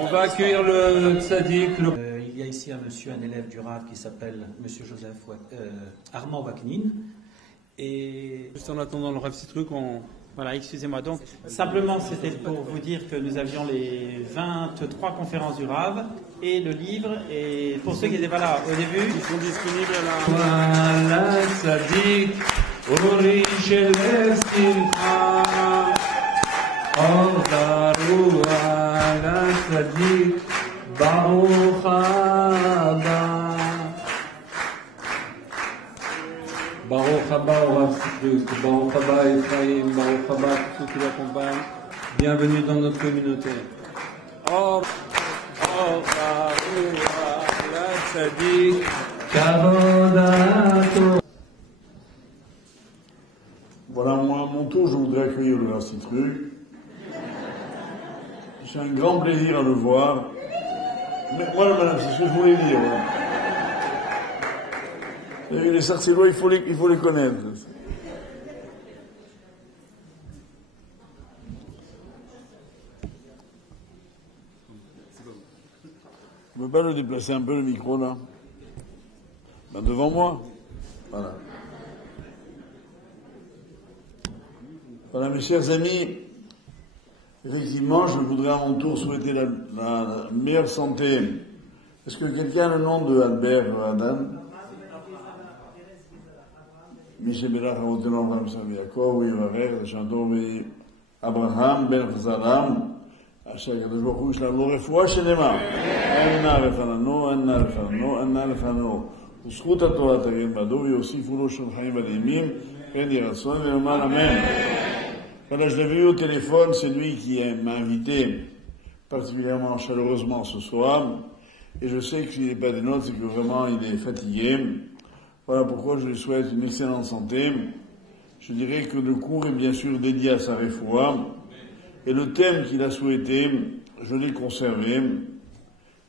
On va accueillir le tzaddik. Il y a ici un élève du Rav qui s'appelle Monsieur Joseph Armand Waknin. Et Juste en attendant le Rav Citruc, Voilà, excusez-moi. Donc, simplement, c'était pour vous dire que nous avions les 23 conférences du Rav et le livre. Et pour ceux qui n'étaient pas là au début, ils sont disponibles à la tzaddik, Ori shel simcha, Or daru ala tzaddik, Baruch haba. Baruch haba au Rav Citruc, Baruch haba Ephraim, Baruch haba tous ceux qui l'accompagnent. Bienvenue dans notre communauté. Or daru ala tzaddik, Kavodato. Voilà, moi, à mon tour, je voudrais accueillir le Rav Citruc. J'ai un grand plaisir à le voir. Mais voilà, madame, c'est ce que je voulais dire. Voilà. Les Sarcellois, il faut les connaître. On ne peut pas le déplacer un peu, le micro, là? Ben, devant moi. Voilà. Voilà, mes chers amis, effectivement, je voudrais à mon tour souhaiter la meilleure santé. Est-ce que quelqu'un a le nom de Albert Adam? Michel Belach, Arotelon, Ramsam Yaakov, oui, Varer, Chantor, oui, Abraham, Ben Chazalam, Asher Kadosh Baruch Hu, Shlam Lo Refuah Shelema, Enna Lefanano, Enna Lefanano, Enna Lefano, Uskut HaTorah Tagem Bado, Yosifu Lo Shel Chaim Valimim, Ren Yiratzon, Ve'oman Amen. Voilà, je l'ai vu au téléphone, c'est lui qui m'a invité particulièrement chaleureusement ce soir, et je sais que s'il n'est pas des nôtres, c'est que vraiment il est fatigué. Voilà pourquoi je lui souhaite une excellente santé. Je dirais que le cours est bien sûr dédié à sa réfoua, et le thème qu'il a souhaité, je l'ai conservé.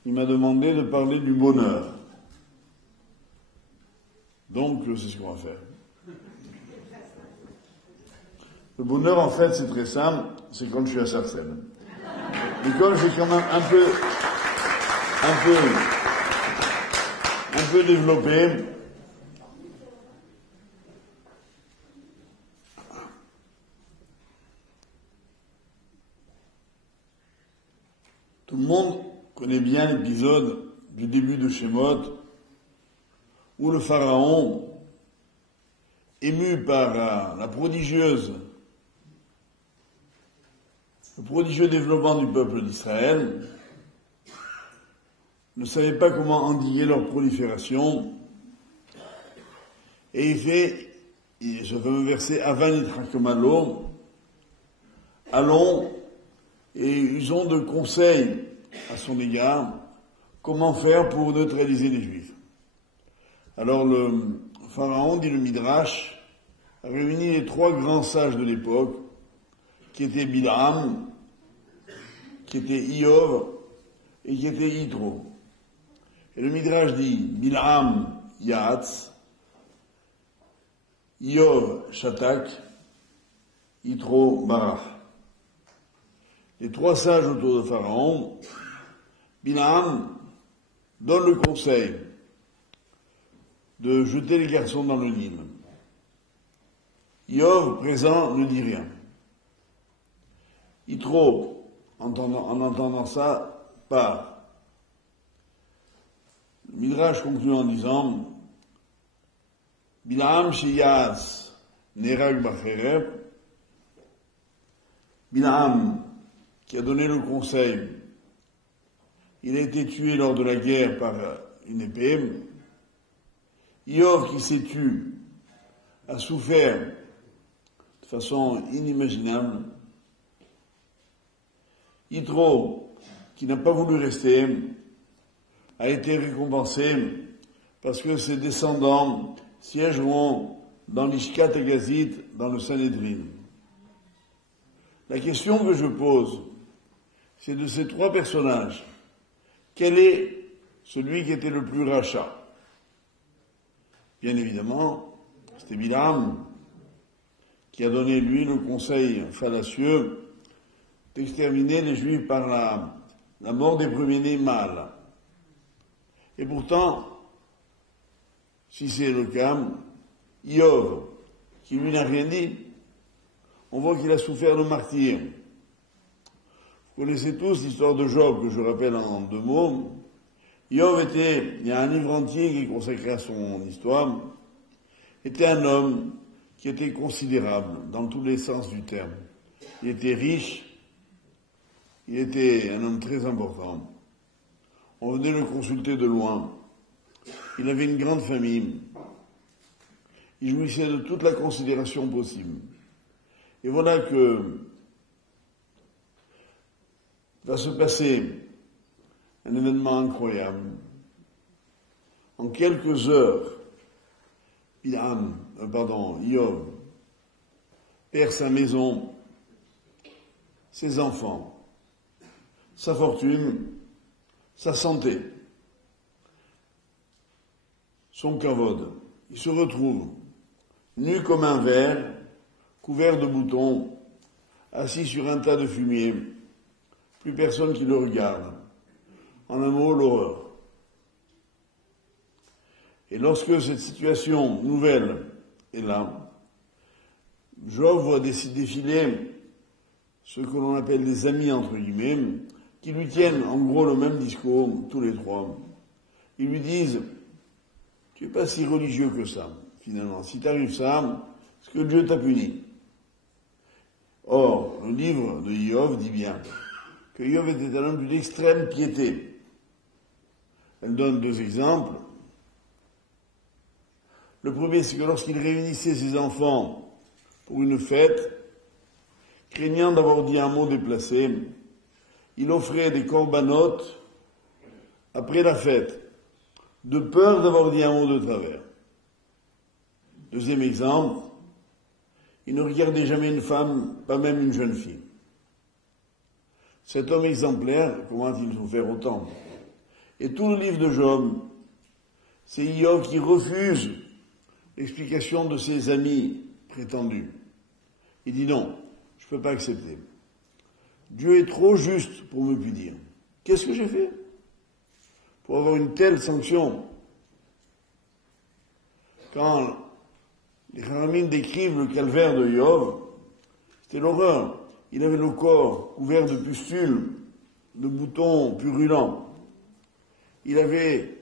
Il m'a demandé de parler du bonheur. Donc, c'est ce qu'on va faire. Le bonheur, en fait, c'est très simple, c'est quand je suis à Sarcelles. Mais comme j'ai quand même un peu développé, tout le monde connaît bien l'épisode du début de Shemot, où le pharaon, ému par le prodigieux développement du peuple d'Israël, ne savait pas comment endiguer leur prolifération, et il fait ce fameux verset Avan Itrakemalo, allons et usons de conseils à son égard, comment faire pour neutraliser les Juifs. Alors le pharaon, dit le Midrash, a réuni les 3 grands sages de l'époque, qui étaient Bilam, qui était Iov et qui était Yitro. Et le Midrash dit Bilam Yatz, Iov Shatak, Yitro Barach. Les 3 sages autour de Pharaon, Bilam donne le conseil de jeter les garçons dans le Nil. Iov, présent, ne dit rien. Yitro, en entendant ça, part. Le Midrash conclut en disant Bilaam Sheyaz Nerag Bacherep, Bilaam, qui a donné le conseil, il a été tué lors de la guerre par une épée. Iov, qui s'est tué, a souffert de façon inimaginable. Yitro, qui n'a pas voulu rester, a été récompensé parce que ses descendants siégeront dans l'Ishkat Agazit, dans le Sanhédrin. La question que je pose, c'est de ces 3 personnages, quel est celui qui était le plus rachat? Bien évidemment, c'était Bilam, qui a donné, lui, le conseil fallacieux d'exterminer les Juifs par la mort des premiers-nés mâles. Et pourtant, si c'est le cas, Iov, qui lui n'a rien dit, on voit qu'il a souffert de martyr. Vous connaissez tous l'histoire de Job, que je rappelle en 2 mots. Iov il y a un livre entier qui est consacré à son histoire, était un homme qui était considérable dans tous les sens du terme. Il était riche, il était un homme très important. On venait le consulter de loin. Il avait une grande famille. Il jouissait de toute la considération possible. Et voilà que va se passer un événement incroyable. En quelques heures, Iov perd sa maison, ses enfants, sa fortune, sa santé, son kavod. Il se retrouve nu comme un ver, couvert de boutons, assis sur un tas de fumier, plus personne qui le regarde. En un mot, l'horreur. Et lorsque cette situation nouvelle est là, Job voit défiler ce que l'on appelle des amis, entre guillemets, qui lui tiennent en gros le même discours, tous les 3. Ils lui disent, tu n'es pas si religieux que ça, finalement. Si t'arrive ça, c'est que Dieu t'a puni. Or, le livre de Iov dit bien que Iov était un homme d'une extrême piété. Elle donne 2 exemples. Le premier, c'est que lorsqu'il réunissait ses enfants pour une fête, craignant d'avoir dit un mot déplacé, il offrait des corbanotes après la fête, de peur d'avoir dit un mot de travers. 2e exemple, il ne regardait jamais une femme, pas même une jeune fille. Cet homme exemplaire, comment a-t-il souffert autant? Et tout le livre de Job, c'est Iov qui refuse l'explication de ses amis prétendus. Il dit non, je ne peux pas accepter. Dieu est trop juste pour me punir. Qu'est-ce que j'ai fait pour avoir une telle sanction? Quand les Chachamim décrivent le calvaire de Iov, c'était l'horreur. Il avait le corps couvert de pustules, de boutons purulents. Il avait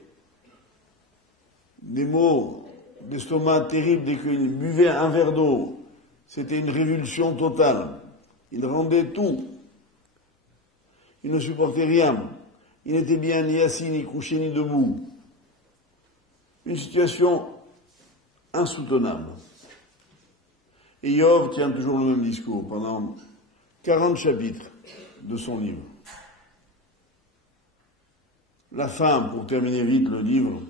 des maux d'estomac terribles dès qu'il buvait un verre d'eau. C'était une révulsion totale. Il rendait tout. Il ne supportait rien. Il n'était bien ni assis, ni couché, ni debout. Une situation insoutenable. Et Iov tient toujours le même discours pendant 40 chapitres de son livre. La fin, pour terminer vite le livre,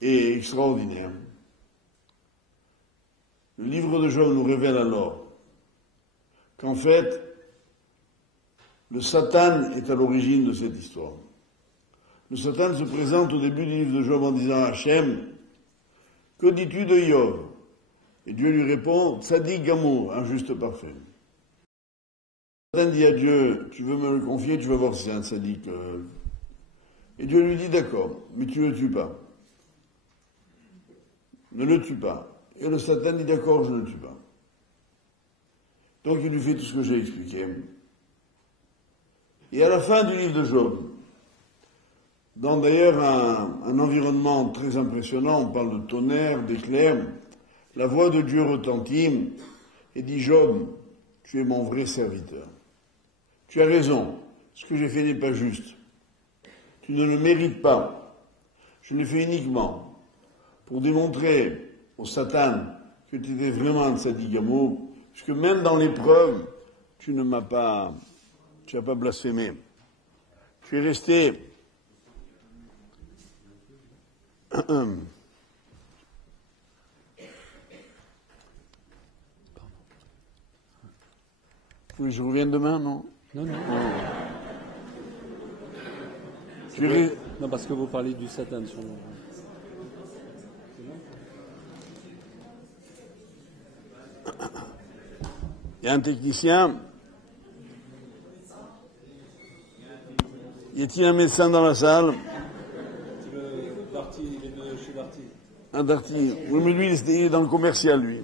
est extraordinaire. Le livre de Job nous révèle alors qu'en fait, le Satan est à l'origine de cette histoire. Le Satan se présente au début du livre de Job en disant à Hachem, « Que dis-tu de Iov ?» Et Dieu lui répond, « Tzadik Gamour, un juste parfait. » Satan dit à Dieu, « Tu veux me le confier, tu vas voir si c'est un tzadik. » Et Dieu lui dit, « D'accord, mais tu ne le tues pas. Ne le tue pas. » Et le Satan dit, « D'accord, je ne le tue pas. » Donc il lui fait tout ce que j'ai expliqué. Et à la fin du livre de Job, dans d'ailleurs un environnement très impressionnant, on parle de tonnerre, d'éclairs, la voix de Dieu retentit et dit, Job, tu es mon vrai serviteur. Tu as raison, ce que j'ai fait n'est pas juste. Tu ne le mérites pas. Je l'ai fait uniquement pour démontrer au Satan que tu étais vraiment un tzadigamo, puisque même dans l'épreuve, tu n'as pas blasphémé. Tu es resté Oui, je reviens demain, non? Non. Tu Non, parce que vous parlez du Satan sur le... Il y a un technicien. Y a-t-il un médecin dans la salle? Darty, il est de chez Darty. Un Darty. Oui, mais lui, il est dans le commercial, lui.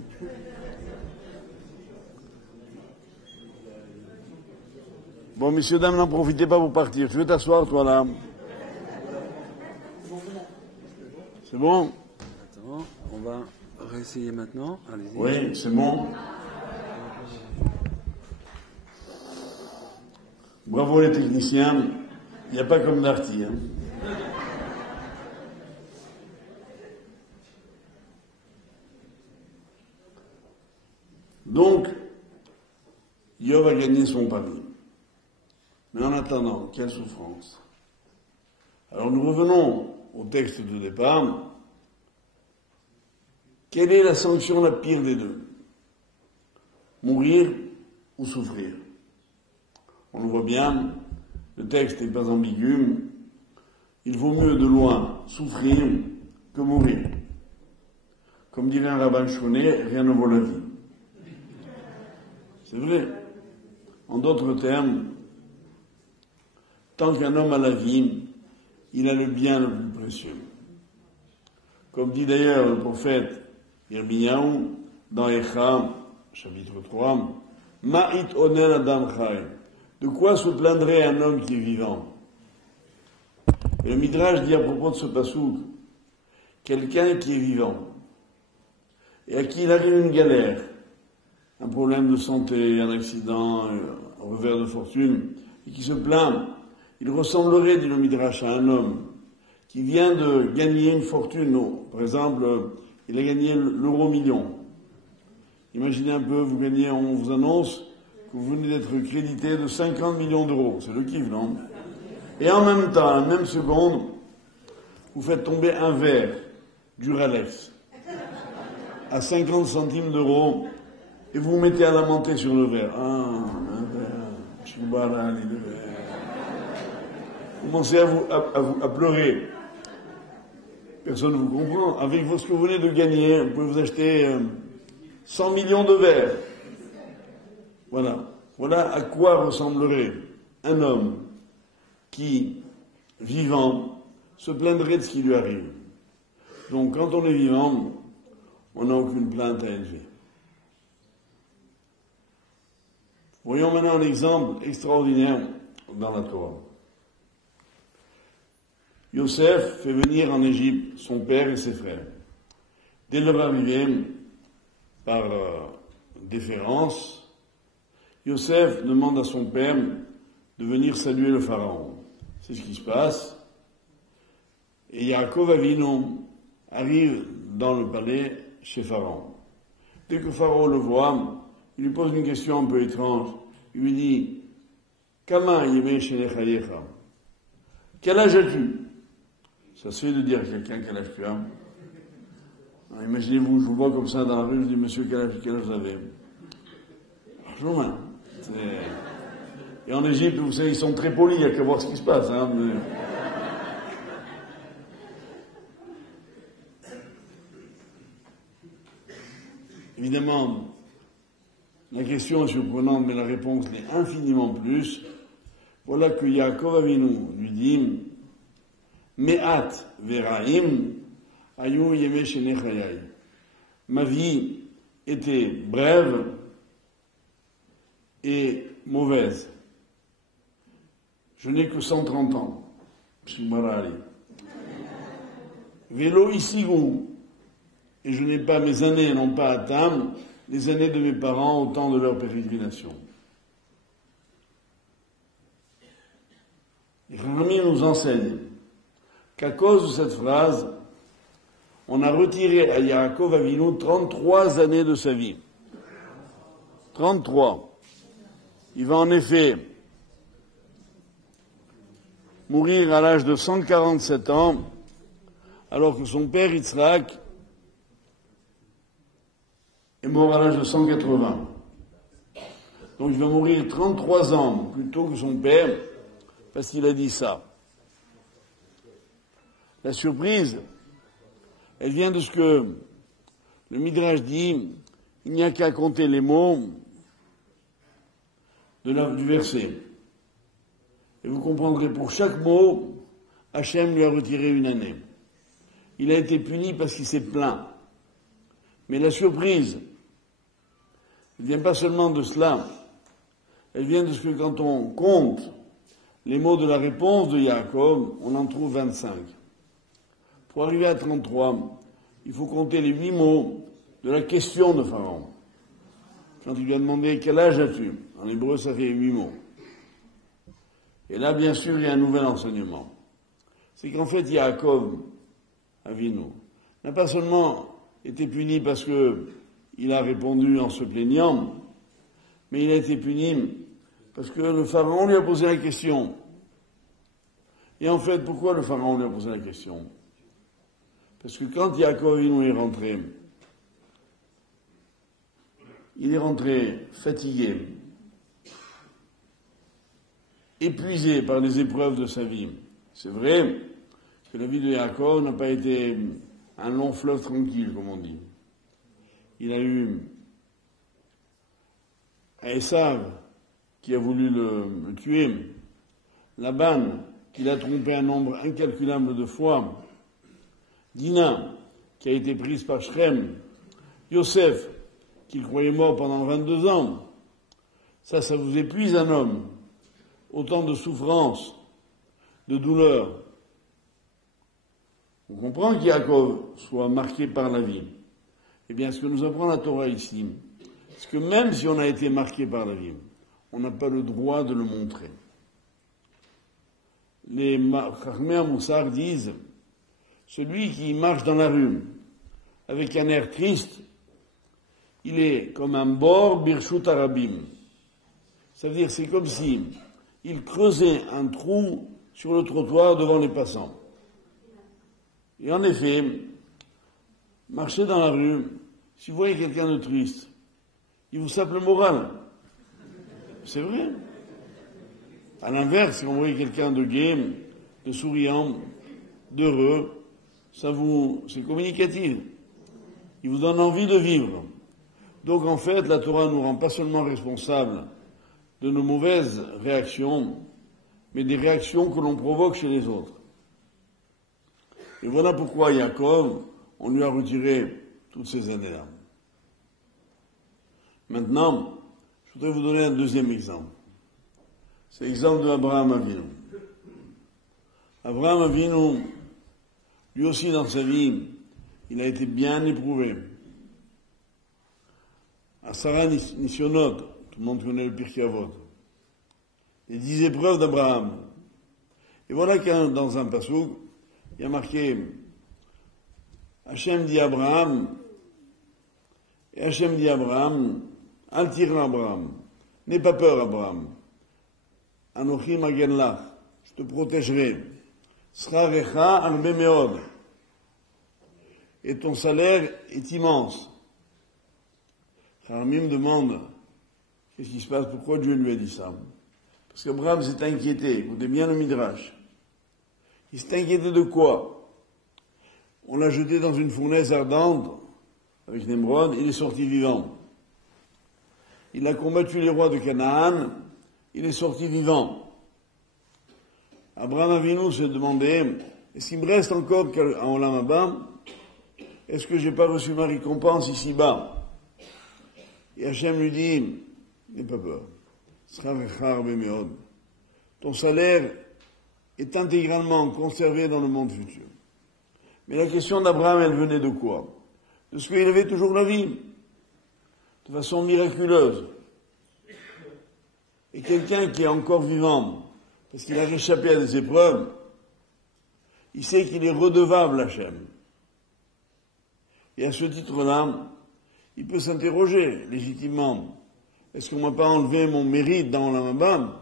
Bon, messieurs, dames, n'en profitez pas pour partir. Tu veux t'asseoir, toi, là? C'est bon? Attends, on va réessayer maintenant. Allez-y. Oui, c'est bon. Bravo les techniciens. Il n'y a pas comme Darty. Hein. Donc, Yov a gagné son pari. Mais en attendant, quelle souffrance. Alors nous revenons au texte de départ. Quelle est la sanction la pire des deux? Mourir ou souffrir? On le voit bien, le texte n'est pas ambigu. Il vaut mieux de loin souffrir que mourir. Comme dirait un rabbin Chounet, rien ne vaut la vie. C'est vrai. En d'autres termes, tant qu'un homme a la vie, il a le bien le plus précieux. Comme dit d'ailleurs le prophète Yirmiyahu dans Echa, chapitre 3, Ma'it onen adam chai. De quoi se plaindrait un homme qui est vivant? Et le Midrash dit à propos de ce passouk, quelqu'un qui est vivant, et à qui il arrive une galère, un problème de santé, un accident, un revers de fortune, et qui se plaint, il ressemblerait, dit le Midrash, à un homme qui vient de gagner une fortune. Par exemple, il a gagné l'euro million. Imaginez un peu, on vous annonce que vous venez d'être crédité de 50 millions d'euros. C'est le kiff, non? Et en même temps, à la même seconde, vous faites tomber un verre Duralex à 50 centimes d'euros et vous vous mettez à lamenter sur le verre. Ah, un verre, Choubara, les deux verres. Vous commencez à pleurer. Personne ne vous comprend. Avec ce que vous venez de gagner, vous pouvez vous acheter 100 millions de verres. Voilà. Voilà à quoi ressemblerait un homme qui, vivant, se plaindrait de ce qui lui arrive. Donc, quand on est vivant, on n'a aucune plainte à élever. Voyons maintenant un exemple extraordinaire dans la Torah. Yosef fait venir en Égypte son père et ses frères. Dès leur arrivée, par déférence, Yosef demande à son père de venir saluer le pharaon. C'est ce qui se passe. Et Yaakov Avinu arrive dans le palais chez Pharaon. Dès que Pharaon le voit, il lui pose une question un peu étrange. Il lui dit, Kama yemei shenechayecha? Quel âge as-tu? Ça se fait de dire à quelqu'un quel âge tu as. Alors, imaginez-vous, je vous vois comme ça dans la rue, je dis, monsieur, quel âge vous avez? Franchement, et en Égypte, vous savez, ils sont très polis, il n'y a qu'à voir ce qui se passe. Hein, mais... Évidemment, la question est surprenante, mais la réponse l'est infiniment plus. Voilà que Yaakov Avinu lui dit, Me'at veraim ayu yeme shenechayai. Ma vie était brève et mauvaise. Je n'ai que 130 ans. Vélo isigou. Et je n'ai pas, mes années n'ont pas atteint les années de mes parents au temps de leur pérégrination. Et Rami nous enseigne qu'à cause de cette phrase, on a retiré à Yaakov Avinu 33 années de sa vie. 33. Il va en effet mourir à l'âge de 147 ans, alors que son père Yitzhak est mort à l'âge de 180. Donc il va mourir 33 ans plus tôt que son père, parce qu'il a dit ça. La surprise, elle vient de ce que le Midrash dit, il n'y a qu'à compter les mots, du verset. Et vous comprendrez, pour chaque mot, Hachem lui a retiré une année. Il a été puni parce qu'il s'est plaint. Mais la surprise ne vient pas seulement de cela, elle vient de ce que quand on compte les mots de la réponse de Yaakov, on en trouve 25. Pour arriver à 33, il faut compter les 8 mots de la question de Pharaon. Quand il lui a demandé quel âge as-tu? En hébreu, ça fait 8 mots. Et là, bien sûr, il y a un nouvel enseignement. C'est qu'en fait, Yaakov Avinu n'a pas seulement été puni parce qu'il a répondu en se plaignant, mais il a été puni parce que le pharaon lui a posé la question. Et en fait, pourquoi le pharaon lui a posé la question? Parce que quand Yaakov Avinu est rentré, il est rentré fatigué, épuisé par les épreuves de sa vie. C'est vrai que la vie de Yaakov n'a pas été un long fleuve tranquille, comme on dit. Il a eu Esav, qui a voulu le tuer, Laban, qui l'a trompé un nombre incalculable de fois, Dina, qui a été prise par Shrem, Yosef, qu'il croyait mort pendant 22 ans. Ça vous épuise un homme. Autant de souffrances, de douleurs. On comprend qu'Yaakov soit marqué par la vie. Eh bien, ce que nous apprend la Torah ici, c'est que même si on a été marqué par la vie, on n'a pas le droit de le montrer. Les Chachmei Moussar disent, celui qui marche dans la rue avec un air triste, il est comme un bor birshut arabim. Ça veut dire, c'est comme si il creusait un trou sur le trottoir devant les passants. Et en effet, marcher dans la rue, si vous voyez quelqu'un de triste, il vous sape le moral. C'est vrai. À l'inverse, si vous voyez quelqu'un de gai, de souriant, d'heureux, c'est communicatif. Il vous donne envie de vivre. Donc en fait, la Torah nous rend pas seulement responsables de nos mauvaises réactions, mais des réactions que l'on provoque chez les autres. Et voilà pourquoi Yaakov, on lui a retiré toutes ces années-là. Maintenant, je voudrais vous donner un deuxième exemple. C'est l'exemple d'Abraham Avinu. Abraham Avinu, lui aussi dans sa vie, il a été bien éprouvé. À Sarah Nisionot, tout le monde connaît le Pirkei Avot, les 10 épreuves d'Abraham. Et voilà qu'il dans un passouk, il y a marqué Hachem dit à Abraham, et Hachem dit à Abraham, Al tira Abraham, n'aie pas peur Abraham, Anochi magen lach, je te protégerai, Srarecha arbe meod, et ton salaire est immense. Haramim demande qu'est-ce qui se passe, pourquoi Dieu lui a dit ça. Parce qu'Abraham s'est inquiété, écoutez bien le Midrash. Il s'est inquiété de quoi? On l'a jeté dans une fournaise ardente, avec Nemrod, il est sorti vivant. Il a combattu les rois de Canaan, il est sorti vivant. Abraham Avinu s'est demandé, est-ce qu'il me reste encore en Olam Haba? Est-ce que j'ai pas reçu ma récompense ici-bas? Et Hachem lui dit, n'aie pas peur. Ton salaire est intégralement conservé dans le monde futur. Mais la question d'Abraham, elle venait de quoi? De ce qu'il avait toujours la vie, de façon miraculeuse. Et quelqu'un qui est encore vivant, parce qu'il a réchappé à des épreuves, il sait qu'il est redevable à Hachem. Et à ce titre-là, il peut s'interroger légitimement. Est-ce qu'on ne m'a pas enlevé mon mérite dans la Mabam?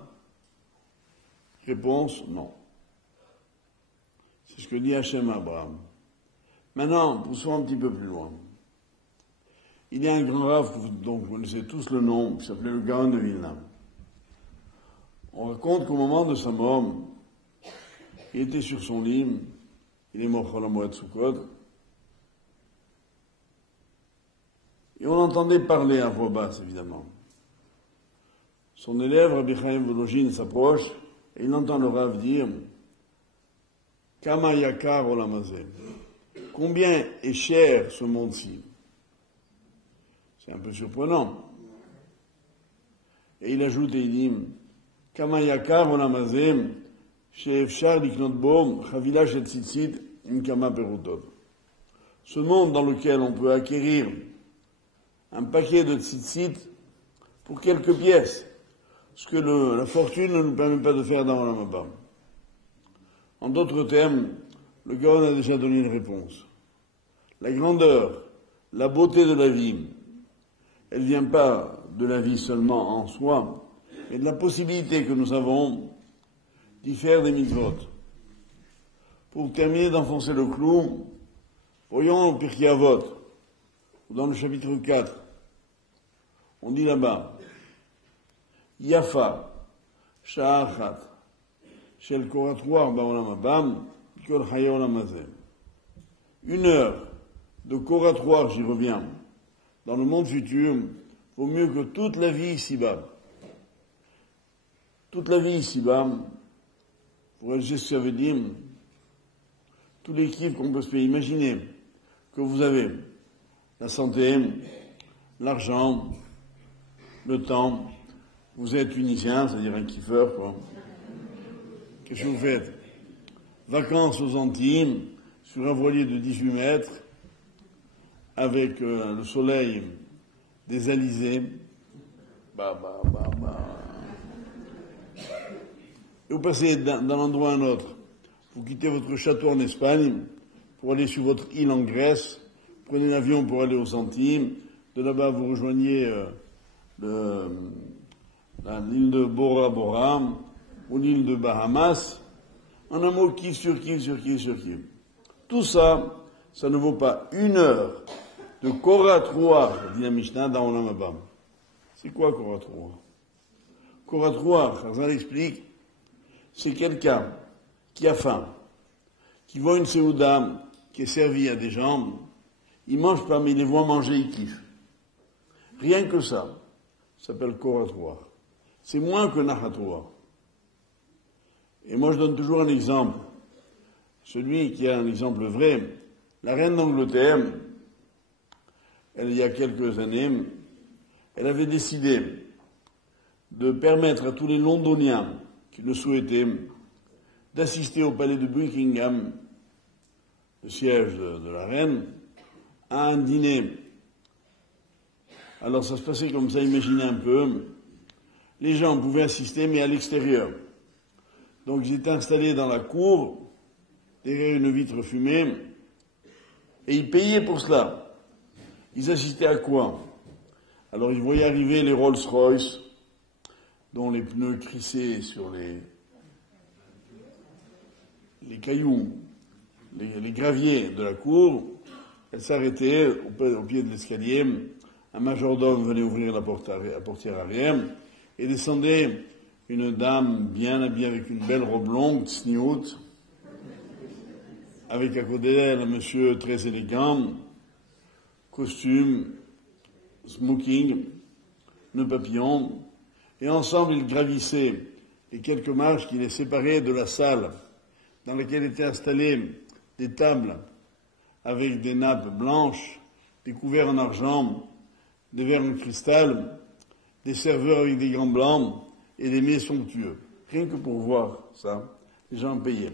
Réponse, non. C'est ce que dit Hachem à Abraham. Maintenant, poussons un petit peu plus loin. Il y a un grand rave dont vous connaissez tous le nom, qui s'appelait le Gaon de Vilna. On raconte qu'au moment de sa mort, il était sur son lit, il est mort à la Moed Sukkot, et on l'entendait parler à voix basse, évidemment. son élève, Rabbi Chaim Volojin, s'approche et il entend le Rav dire Kama yakar olam hazeh. Combien est cher ce monde-ci? C'est un peu surprenant. Et il ajoute et il dit Kama yakar olam hazeh she'efshar liknot bo chavila shel tzitzit im kama perutot. Ce monde dans lequel on peut acquérir un paquet de tzitzit pour quelques pièces, ce que la fortune ne nous permet pas de faire dans Olam Haba. En d'autres termes, le Gaon a déjà donné une réponse. La grandeur, la beauté de la vie, elle vient pas de la vie seulement en soi, mais de la possibilité que nous avons d'y faire des mitzvot. Pour terminer d'enfoncer le clou, voyons au Pirkei Avot, dans le chapitre 4, on dit là-bas, Yafa, Sha'achat, Shel Koratroir Ba'olam Haba, Kol Chaye Olam Hazeh. 1 heure de Koratroir, j'y reviens, dans le monde futur, vaut mieux que toute la vie ici-bas. Toute la vie ici-bas, pour réaliser ce que ça veut dire, tous les kiffs qu'on peut se faire imaginer, que vous avez, la santé, l'argent, le temps, vous êtes tunisien, c'est-à-dire un kiffeur, quoi. Qu'est-ce que vous faites? Vacances aux Antilles, sur un voilier de 18 mètres, avec le soleil des Alizés, Et vous passez d'un endroit à un autre. Vous quittez votre château en Espagne pour aller sur votre île en Grèce, prenez l'avion pour aller aux Antilles, de là-bas vous rejoignez l'île de Bora Bora ou l'île de Bahamas, en un mot, kiff sur kiff sur kiff sur kiff. Tout ça, ça ne vaut pas 1 heure de Koratroir, dit la Mishnah, dans Olam Haba. C'est quoi Koratroir? Koratroir, Chazal explique, c'est quelqu'un qui a faim, qui voit une séouda qui est servie à des gens, il mange pas, mais il les voit manger, il kiffe. Rien que ça s'appelle Koratroir. C'est moins que Nachatroir. Et moi je donne toujours un exemple. Celui qui a un exemple vrai, la reine d'Angleterre, il y a quelques années, elle avait décidé de permettre à tous les Londoniens qui le souhaitaient d'assister au palais de Buckingham, le siège de la reine, à un dîner. Alors ça se passait comme ça, imaginez un peu. Les gens pouvaient assister, mais à l'extérieur. Donc ils étaient installés dans la cour, derrière une vitre fumée, et ils payaient pour cela. Ils assistaient à quoi? Alors ils voyaient arriver les Rolls-Royce, dont les pneus crissaient sur les cailloux, les graviers de la cour. Elle s'arrêtait au pied de l'escalier. Un majordome venait ouvrir la portière arrière et descendait une dame bien habillée avec une belle robe longue, tsniout, avec à côté d'elle un monsieur très élégant, costume, smoking, nœud papillon, et ensemble ils gravissaient les quelques marches qui les séparaient de la salle dans laquelle étaient installées des tables avec des nappes blanches, des couverts en argent, des verres en cristal, des serveurs avec des gants blancs et des mets somptueux. Rien que pour voir ça, les gens payaient.